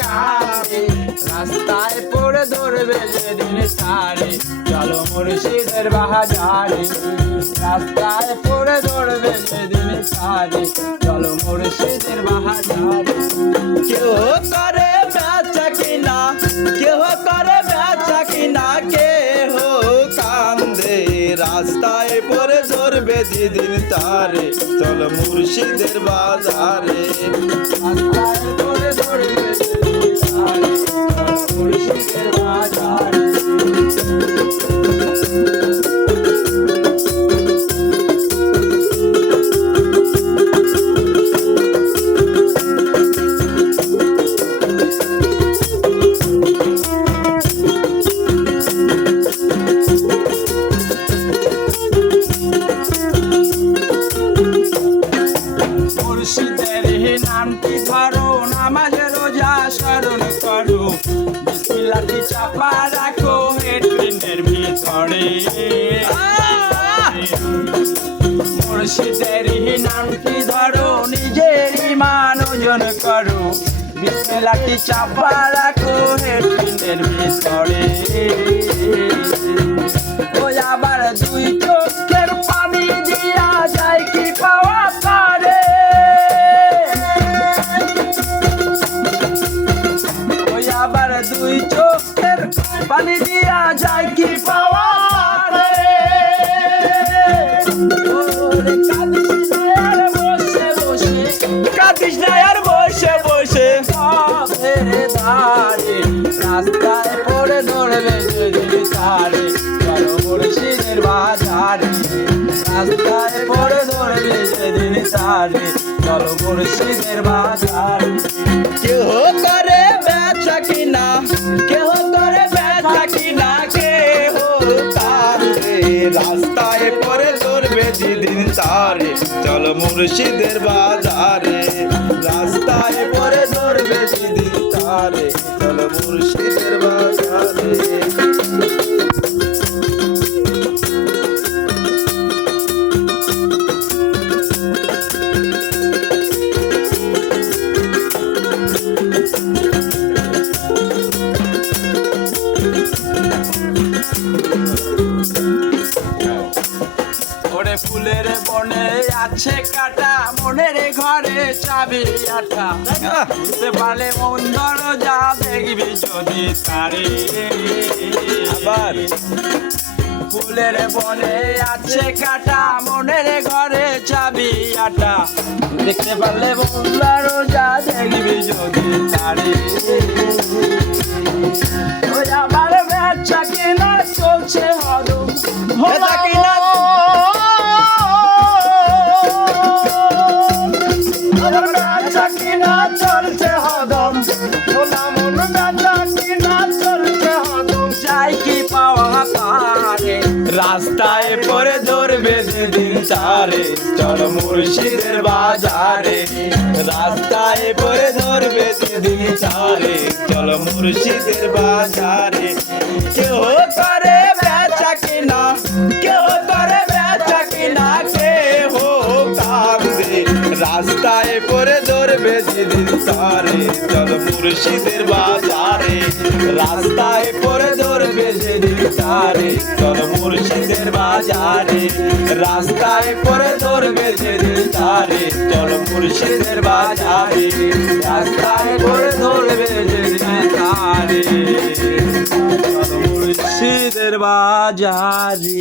কারে, রাস্তায় পড়ে ধরবে যেদিন তারে, চলো মুর্শিদের বাজারে। রাস্তায় পড়ে ধরবে যেদিন তারে, চলো মুর্শিদের বাজারে। কেহ করে বেচা কিনা, কেহ করে বেচা কিনা, কেহ কান্দে রাস্তায় পরে ধরবে যেদিন তারে, চল মুর্শিদের বাজারে। রাস্তায় পড়ে ধরবে যেদিন তারে, চলো মুর্শিদের বাজারে। মুর্শিদের নামটি ধরো, নামাজ রোজা স্মরণ করো, বিসমিল্লাহটি চাপা রাখো হেডলিনের ভিতরে। মুর্শিদের নামটি ধরো, নিজের ঈমান ওজন করো, বিসমিল্লাহটি চাপা রাখো হেডলিনের ভিতরে। ওই আবার দুই চোখের পানি দিয়া যায় কি পাওয়া পারে, ওই আবার দুই চোখের পানি দিয়া যায় কি পাওয়া পারে। ওরে কাঁদিস না আর বসে বসে, কাঁদিস না আর বসে বসে, পথের ধারে রাস্তায় পড়ে ধরবে যেদিন তারে, চলো মুর্শিদের বাজারে। রাস্তায় পড়ে ধরবে যেদিন তারে, চলো মুর্শিদের বাজারে। কেহ করে বেচা কিনা, কেহ করে বেচা কিনা, কেহ কান্দে রাস্তায় পরে ধরবে যেদিন তারে, চল মুর্শিদের বাজারে। রাস্তায় পরে ধরবে যেদিন তারে, চল মুর্শিদের বাজারে। ওরে ফুলের বনে আছে কাটা, মনের ঘরে চাবি আটা, বুঝতে পারলে মন দরজা দেখবি যদি তারে। আবার ফুলের বনে আছে কাটা, মনের ঘরে চাবি আটা, দেখতে পারলে মন দরজা দেখবি যদি তারে। ওই আমার বেচা কিনা চলছে হদম, বেচা কিনা বেচা কিনা চলছে হদম, ভোলা মন বেচা কিনা চলছে হদম, যাই কি পাওয়া পারে, রাস্তায় পরে ধরবে যেদিন তারে, চল মুর্শিদের বাজারে। রাস্তায় পরে ধরবে যেদিন তারে, চল মুর্শিদের বাজারে। কেহ করে বেচা কিনা, কেহ করে বেচা কিনা, কেহ কান্দে রাস্তায় পরে ধরবে যেদিন তারে, চল মুর্শিদের বাজারে। রাস্তায় পরে ধরবে যেদিন তারে, চল মুর্শিদের বাজারে। রাস্তায় পরে ধরবে যেদিন তারে, চল মুর্শিদের বাজারে। রাস্তায় পড়ে ধরবে যেদিন তারে, চলো মুর্শিদের বাজারে।